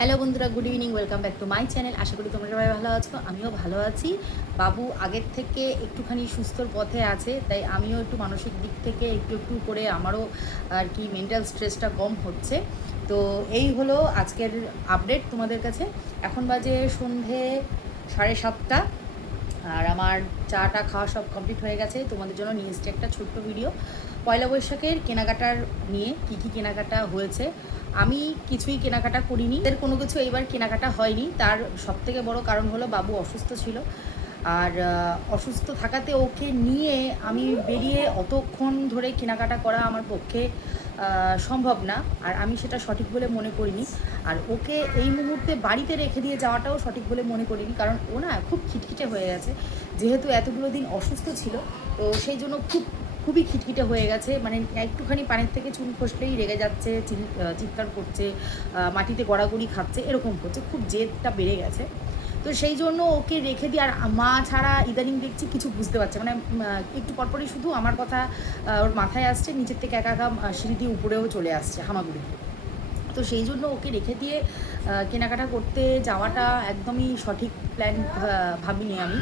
Hello বন্ধুরা good evening welcome back to my channel আশা করি তোমরা সবাই ভালো আছো, আমিও ভালো আছি। বাবু আগের থেকে একটুখানি সুস্থর পথে আছে, তাই আমিও একটু মানসিক দিক থেকে একটু একটু করে আমারও আর কি মেন্টাল স্ট্রেসটা কম হচ্ছে। তো এই হলো আজকের আপডেট তোমাদের কাছে। এখন বাজে সন্ধে সাড়ে সাতটা, আর আমার চাটা খাওয়া সব কমপ্লিট হয়ে গেছে। তোমাদের জন্য নিয়ে এসছি একটা ছোট্ট ভিডিও পয়লা বৈশাখের কেনাকাটার নিয়ে কি কি কেনাকাটা হয়েছে, আমি কিছুই কেনাকাটা করিনি। এর কোনো কিছু এইবার কেনাকাটা হয়নি। তার সবথেকে বড় কারণ হলো বাবু অসুস্থ ছিল। আর অসুস্থ থাকাতে ওকে নিয়ে আমি বেরিয়ে অতক্ষণ ধরে কেনাকাটা করা আমার পক্ষে সম্ভব না। আর আমি সেটা সঠিক বলে মনে করিনি। আর ওকে এই মুহূর্তে বাড়িতে রেখে দিয়ে যাওয়াটাও সঠিক বলে মনে করিনি। কারণ ও না খুব খিটখিটে হয়ে গেছে। যেহেতু এতগুলো দিন অসুস্থ ছিল, তো সেই জন্য খুব খুবই খিটখিটে হয়ে গেছে। মানে একটুখানি পানির থেকে চুন খসলেই রেগে যাচ্ছে চিৎকার করছে মাটিতে গড়াগড়ি খাচ্ছে, এরকম করছে খুব জেদটা বেড়ে গেছে। তো সেই জন্য ওকে রেখে দিই। আর মা ছাড়া ইদানিং দেখছি কিছু বুঝতে পারছে মানে একটু পরপরই শুধু আমার কথা ওর মাথায় আসছে, নিচের থেকে একা একা সিঁড়ি দিয়ে উপরেও চলে আসছে হামাগুড়ি। তো সেই জন্য ওকে রেখে দিয়ে কেনাকাটা করতে যাওয়াটা একদমই সঠিক প্ল্যান ভাবিনি আমি।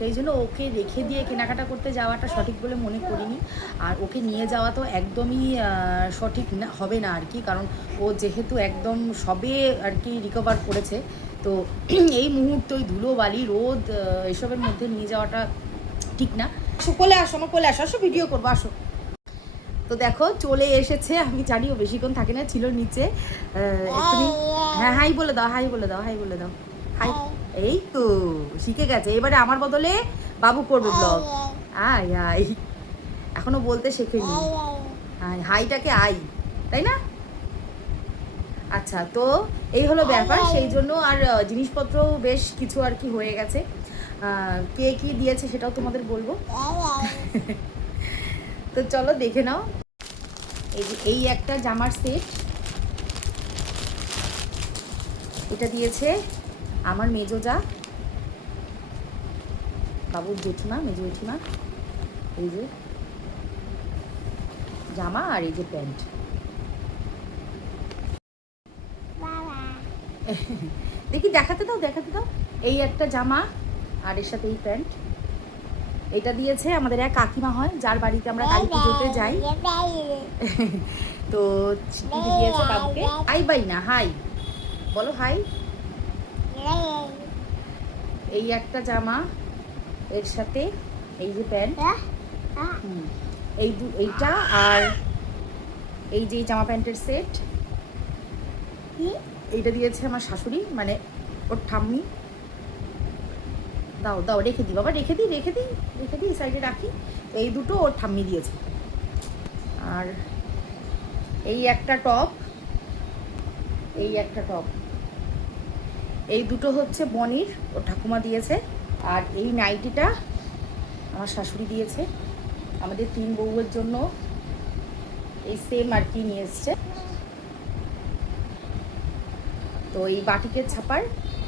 সেই জন্য ওকে রেখে দিয়ে কেনাকাটা করতে যাওয়াটা সঠিক বলে মনে করিনি। আর ওকে নিয়ে যাওয়া তো একদমই সঠিক না, হবে না আর কি। কারণ ও যেহেতু একদম সবে আর কি রিকভার করেছে, তো এই মুহূর্তে ওই ধুলো বালি রোদ এসবের মধ্যে নিয়ে যাওয়াটা ঠিক না। আসো, কোলে আসো, আমার কোলে আসো আসো ভিডিও করব, আসো। তো দেখো, চলে এসেছে, আমি জানি ও বেশিক্ষণ থাকে না, ছিল নিচে হ্যাঁ হাই বলে দাও, হাই বলে দাও, হাই বলে দাও। হাই। এই তো শিখে গেছে। এবারে আমার বদলে বাবু করবে ব্লগ আয়। আয় এখনও বলতে শেখেনি। আয় হাইটাকে আই তাই না? আচ্ছা তো এই হলো ব্যাপার। সেই জন্য আর জিনিসপত্র বেশ কিছু আর কি হয়ে গেছে। কে কি দিয়েছে সেটাও তোমাদের বলব। তো চলো দেখে নাও। এই যে এই একটা জামার সেট এটা দিয়েছে আমার মেজো যা। বাবুর জেঠিমা মেজো জেঠিমা। এই যে জামা আর এই যে প্যান্ট। দেখি দেখাতে দাও দেখাতে দাও। এই একটা জামা আর এর সাথে এই প্যান্ট। এটা দিয়েছে আমাদের এক কাকিমা হয় যার বাড়িতে আমরা কালী পুজোতে যাই। তো দিদি দিয়েছে বাবুকে। হাই বাই না হাই। বলো হাই। এই। একটা জামা এর সাথে এই যে প্যান্ট। এই দু এইটা আর এই যে জামা প্যান্টের সেট। এইটা দিয়েছে আমার শাশুড়ি মানে ওর ঠাম্মি। দাও দাও রেখে দিই বাবা রেখে দিই রেখে দিই রেখে দিই সাইডে রাখি। তো এই দুটো ওর ঠাম্মি দিয়েছে। আর এই একটা টপ এই একটা টপ। এই দুটো হচ্ছে বনির ও ঠাকুমা দিয়েছে। আর এই নাইটিটা আমার শাশুড়ি দিয়েছে। আমাদের তিন বউয়ের জন্য এই সেম আর কি নিয়ে এসছে। তো এই বাটিকের ছাপার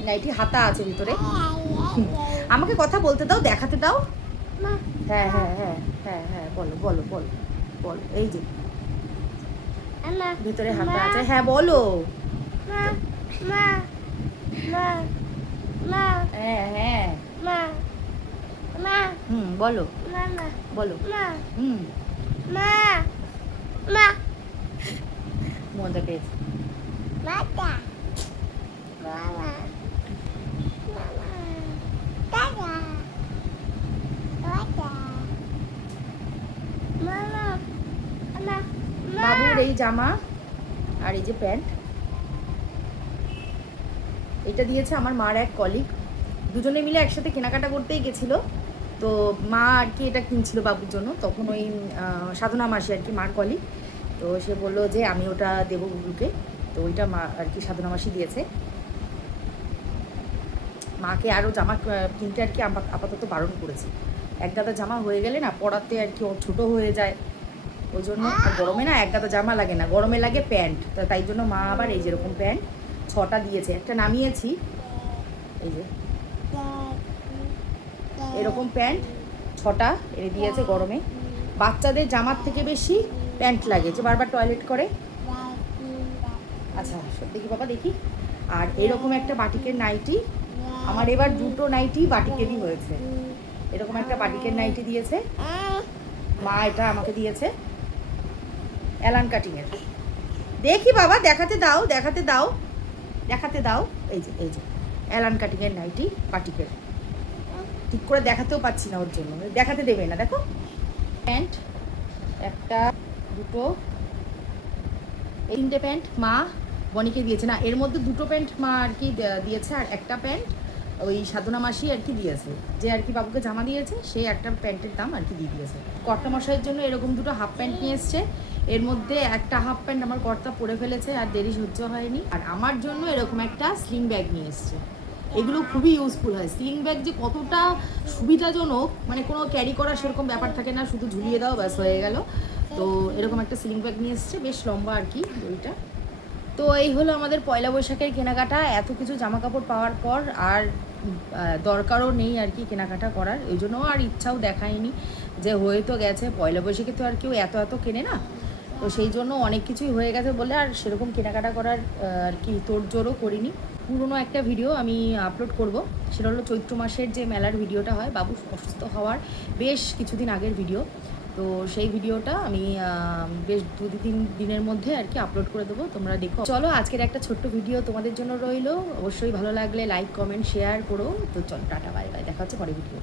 নাইটি হাতা আছে ভিতরে। আমাকে কথা বলতে দাও দেখাতে দাও। হ্যাঁ হ্যাঁ হ্যাঁ হ্যাঁ হ্যাঁ বলো বলো বলো বলো এই যে। ভিতরে হাতা আছে। হ্যাঁ বলো। হ্যাঁ হ্যাঁ। হুম বলো। বলো। হুম। মজা পেয়েছে। বাবুর এই জামা আর এই যে প্যান্ট। এটা দিয়েছে আমার মার এক কলিগ দুজনে মিলে একসাথে কেনাকাটা করতেই গেছিল। তো মা আর কি এটা কিনছিল বাবুর জন্য, তখন ওই সাধনা মাসি আর কি, মার কলিগ তো সে বলল যে, আমি ওটা দেবো গুগলুকে তো ওইটা মা আর কি সাধনা মাসি দিয়েছে। মাকে আরও জামা কিনতে আর কি আপাত- আপাতত বারণ করেছি। এক গাদা জামা হয়ে গেলে না, পরাতে আর কি ও ছোটো হয়ে যায়। ওই জন্য গরমে না এক গাদা জামা লাগে না, গরমে লাগে প্যান্ট। তাই জন্য মা আবার এই যেরকম প্যান্ট। ছটা দিয়েছে, একটা নামিয়েছি। এই যে। এরকম প্যান্ট, ছটা এনে দিয়েছে গরমে। বাচ্চাদের জামার থেকে বেশি প্যান্ট লাগে, যে বারবার টয়লেট করে। আচ্ছা কি বাবা, দেখি। আর এরকম একটা বাটিকের নাইটি, আমার এবার দুটো নাইটি বাটিকেরই হয়েছে। এরকম একটা বাটিকের নাইটি দিয়েছে। মা এটা আমাকে দিয়েছে, অ্যালান কাটিংয়ের। দেখি বাবা, দেখাতে দাও দেখাতে দাও। দেখাতে দাও। এই যে এই যে। অ্যালান কাটিংয়ের নাইটি বাটিকের ঠিক করে দেখাতেও পাচ্ছি না ওর জন্য। দেখাতে দেবে না, দেখো। প্যান্ট একটা, দুটো। তিনটে প্যান্ট মা বনিকে দিয়েছে। না, এর মধ্যে দুটো প্যান্ট মা আর কি দিয়েছে, আর একটা প্যান্ট ওই সাধনা মাসি আর কি দিয়েছে। যে আর কি বাবুকে জামা দিয়েছে সেই একটা প্যান্টের দাম আর কি দিয়ে দিয়েছে। কর্তা মশাইয়ের জন্য এরকম দুটো হাফ প্যান্ট নিয়ে এসছে। এর মধ্যে একটা হাফ প্যান্ট আমার কর্তা পরে ফেলেছে আর দেরি সহ্য হয়নি। আর আমার জন্য এরকম একটা স্লিং ব্যাগ নিয়ে এসছে। এগুলো খুবই ইউজফুল হয়। স্লিং ব্যাগ যে কতটা সুবিধাজনক মানে কোনো ক্যারি করার সেরকম ব্যাপার থাকে না, শুধু ঝুলিয়ে দাও, ব্যাস হয়ে গেল। তো এরকম একটা স্লিং ব্যাগ নিয়ে এসছে, বেশ লম্বা আর কি ওইটা তো এই হলো আমাদের পয়লা বৈশাখের কেনাকাটা। এত কিছু জামা কাপড় পাওয়ার পর আর দরকারও নেই আর কি কেনাকাটা করার। এই জন্য আর ইচ্ছাও দেখায়নি যে হয়ে তো গেছে। পয়লা বৈশাখে তো আর কেউ এত এত কেনে না। তো সেই জন্য অনেক কিছুই হয়ে গেছে বলে আর সেরকম কেনাকাটা করার আর কি তোড়জোড়ও করিনি। পুরনো একটা ভিডিও আমি আপলোড করব। সেটা হলো চৈত্র মাসের যে মেলার ভিডিওটা হয়, বাবু অসুস্থ হওয়ার বেশ কিছুদিন আগের ভিডিও। তো সেই ভিডিওটা আমি বেশ দু তিন দিনের মধ্যে আর কি আপলোড করে দেবো, তোমরা দেখো। চলো আজকের একটা ছোট্ট ভিডিও তোমাদের জন্য রইল। অবশ্যই ভালো লাগলে লাইক কমেন্ট শেয়ার করো। তো চলো, টাটা বাই বাই দেখা হচ্ছে পরে ভিডিও